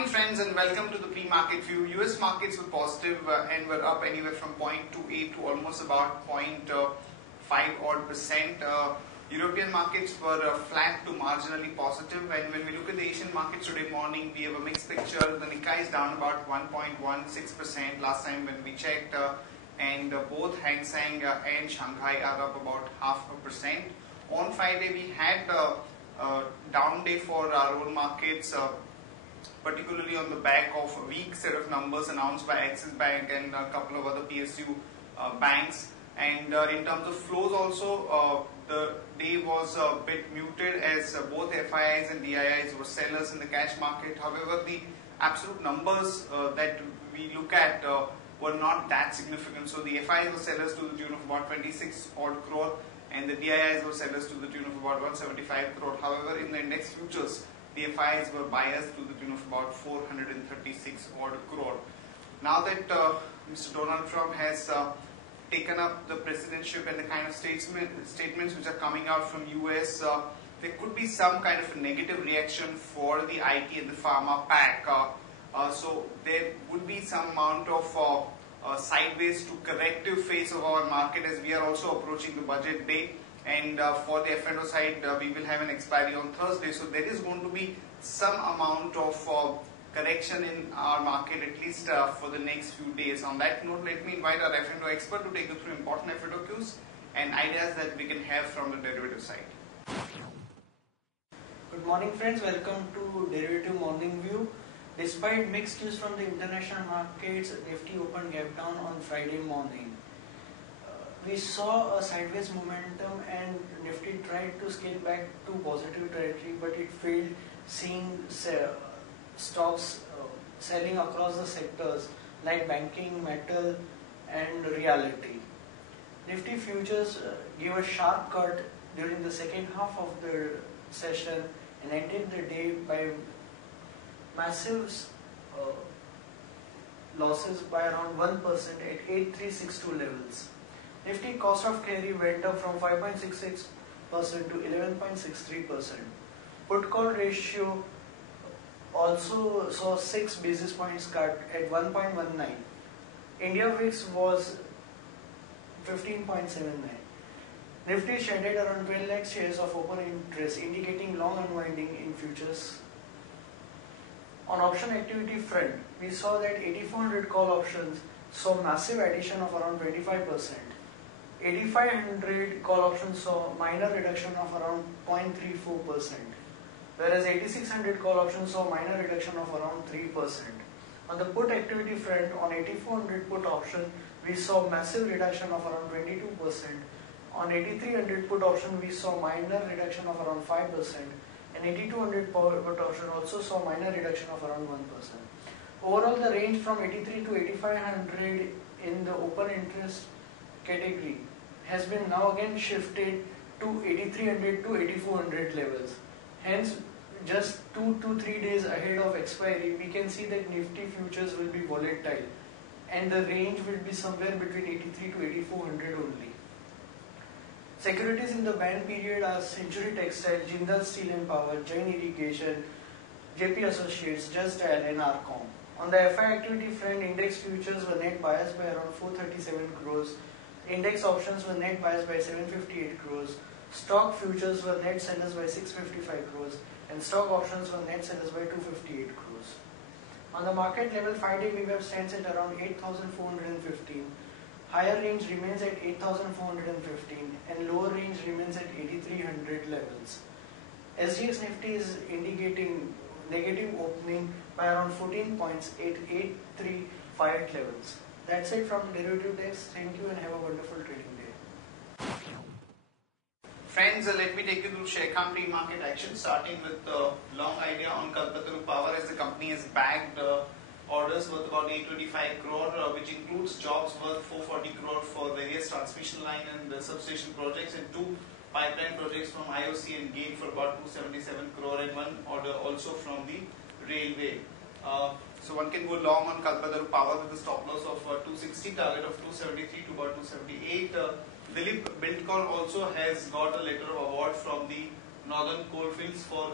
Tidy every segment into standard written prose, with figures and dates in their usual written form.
morning friends and welcome to the pre-market view. US markets were positive and were up anywhere from 0.28 to almost about 0.5 odd percent. European markets were flat to marginally positive, and when we look at the Asian markets today morning, we have a mixed picture. The Nikkei is down about 1.16% last time when we checked, and both Hang Seng and Shanghai are up about 0.5%. On Friday we had a down day for our own markets, particularly on the back of a weak set of numbers announced by Axis Bank and a couple of other PSU banks. And in terms of flows also, the day was a bit muted as both FIIs and DIIs were sellers in the cash market. However, the absolute numbers that we look at were not that significant. So the FIIs were sellers to the tune of about 26 odd crore and the DIIs were sellers to the tune of about 175 crore. However, in the index futures, the FIIs were buyers to the tune of about 436 odd crore. Now that Mr. Donald Trump has taken up the presidency and the kind of statements which are coming out from US, there could be some kind of a negative reaction for the IT and the pharma pack. So there would be some amount of sideways to corrective phase of our market as we are also approaching the budget day. And for the F&O side, we will have an expiry on Thursday. So there is going to be some amount of correction in our market, at least for the next few days. On that note, let me invite our F&O expert to take you through important F&O cues and ideas that we can have from the derivative side. Good morning friends, welcome to Derivative Morning View. Despite mixed cues from the international markets, Nifty opened gap down on Friday morning. We saw a sideways momentum and Nifty tried to scale back to positive territory, but it failed, seeing stocks selling across the sectors like banking, metal and reality. Nifty futures gave a sharp cut during the second half of the session and ended the day by massive losses by around 1% at 8362 levels. Nifty cost of carry went up from 5.66% to 11.63%. Put call ratio also saw 6 basis points cut at 1.19. India VIX was 15.79. Nifty shedded around 12 lakh shares of open interest, indicating long unwinding in futures. On option activity front, we saw that 8400 call options saw massive addition of around 25%. 8500 call options saw minor reduction of around 0.34%. Whereas 8600 call options saw minor reduction of around 3%. On the put activity front, on 8400 put option, we saw massive reduction of around 22%. On 8300 put option, we saw minor reduction of around 5%. And 8200 put option also saw minor reduction of around 1%. Overall, the range from 83 to 8500 in the open interest category has been now again shifted to 8300 to 8400 levels. Hence, just 2 to 3 days ahead of expiry, we can see that Nifty futures will be volatile and the range will be somewhere between 83 to 8400 only. Securities in the ban period are Century Textile, Jindal Steel and Power, Jain Irrigation, JP Associates, Just Dial and Arcom. On the FI activity front, index futures were net biased by around 437 crores. Index options were net biased by 758 crores. Stock futures were net sellers by 655 crores and stock options were net sellers by 258 crores. On the market level, 5-day VWAP stands at around 8,415. Higher range remains at 8,415 and lower range remains at 8,300 levels. SGX Nifty is indicating negative opening by around 14 points at 8,358 levels. That's it from the derivative desk. Thank you and have a wonderful trading day. Friends, let me take you through Sharekhan pre-market action, starting with the long idea on Kalpataru Power, as the company has bagged orders worth about 825 crore, which includes jobs worth 440 crore for various transmission line and substation projects and 2 pipeline projects from IOC and GAIL for about 277 crore and 1 order also from the railway. So one can go long on Kalpataru Power with a stop loss of 260, target of 273 to about 278. Dilip Buildcon also has got a letter of award from the Northern Coalfields for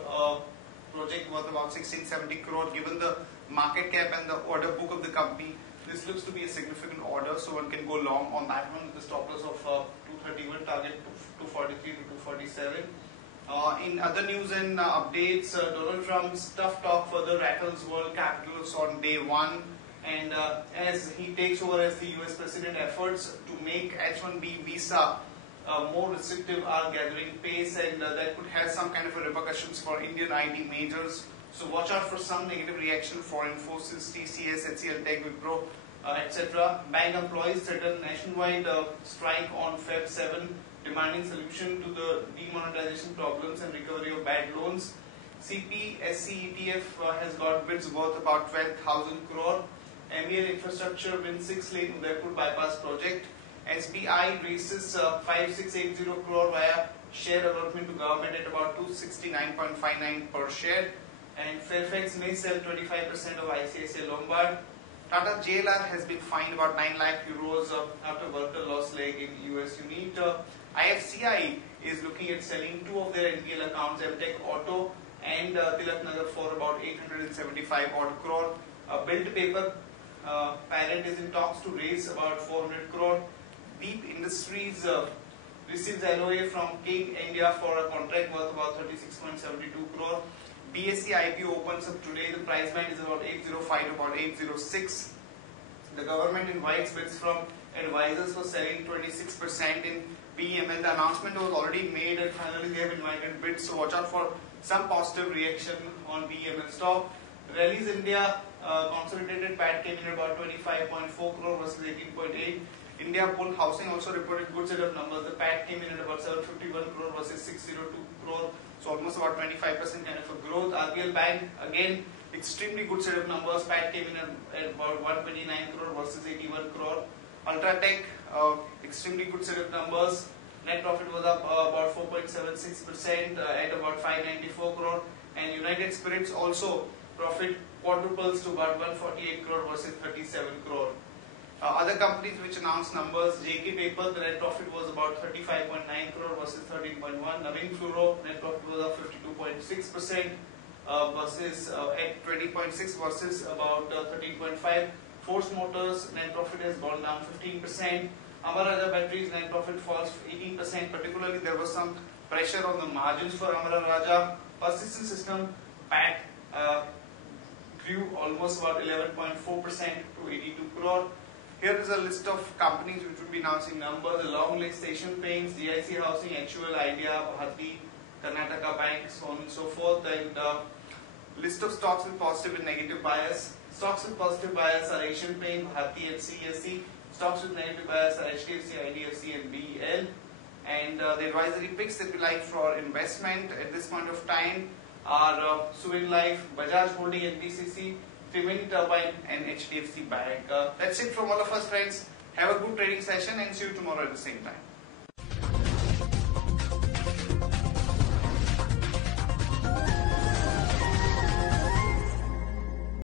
project worth about 1670 crore. Given the market cap and the order book of the company, this looks to be a significant order, so one can go long on that one with a stop loss of 231, target 243 to 247. In other news and updates, Donald Trump's tough talk further rattles world capitals on day one, and as he takes over as the US president, efforts to make H-1B visa more restrictive are gathering pace, and that could have some kind of repercussions for Indian IT majors. So watch out for some negative reaction for Infosys, TCS, HCL Tech, Wipro, etc. Bank employees threaten nationwide strike on Feb 7, demanding solution to the demonetization problems and recovery of bad loans. CPSC ETF has got bids worth about 12,000 crore. MEL infrastructure wins 6-lane Udaipur bypass project. SBI raises 5680 crore via share allotment to government at about 269.59 per share. And Fairfax may sell 25% of ICICI Lombard. Tata JLR has been fined about 9 lakh euros after worker lost leg in US unit. IFCI is looking at selling 2 of their NPL accounts, MTech Auto and Tilak Nagar, for about 875 odd crore. Build Paper parent is in talks to raise about 400 crore. Deep Industries receives LOA from King India for a contract worth about 36.72 crore. BSE IPO opens up today. The price band is about 805 to about 806. The government invites bids from advisors for selling 26% in BEML. The announcement was already made and finally they have invited bids, so watch out for some positive reaction on BEML stock. Rallies India consolidated PAT came in about 25.4 crore versus 18.8. India Bull Housing also reported good set of numbers. The PAT came in at about 751 crore versus 602 crore. So almost about 25% kind of a growth. RBL Bank, again, extremely good set of numbers. PAT came in at about 129 crore versus 81 crore. Ultratech, extremely good set of numbers. Net profit was up about 4.76% at about 594 crore. And United Spirits also profit quadruples to about 148 crore versus 37 crore. Other companies which announced numbers, JK Paper, the net profit was about 35.9 crore versus 13.1. Navin Fluoro, net profit was up 52.6% versus at 20.6 versus about 13.5. Force Motors, net profit has gone down 15%. Amara Raja Batteries, net profit falls 18%. Particularly, there was some pressure on the margins for Amara Raja. Persistent System, PAT grew almost about 11.4% to 82 crore. Here is a list of companies which will be announcing numbers. The long list: Asian Paints, GIC Housing, HUL, Idea, Bharti, Karnataka Bank, so on and so forth. And list of stocks with positive and negative bias. Stocks with positive bias are Asian Paint, Bharti and CSE. Stocks with negative bias are HDFC, IDFC and BEL. And the advisory picks that we like for investment at this point of time are Suwin Life, Bajaj Holding, NBCC, Triveni Turbine and HDFC Bank. That's it from all of us, friends. Have a good trading session and see you tomorrow at the same time.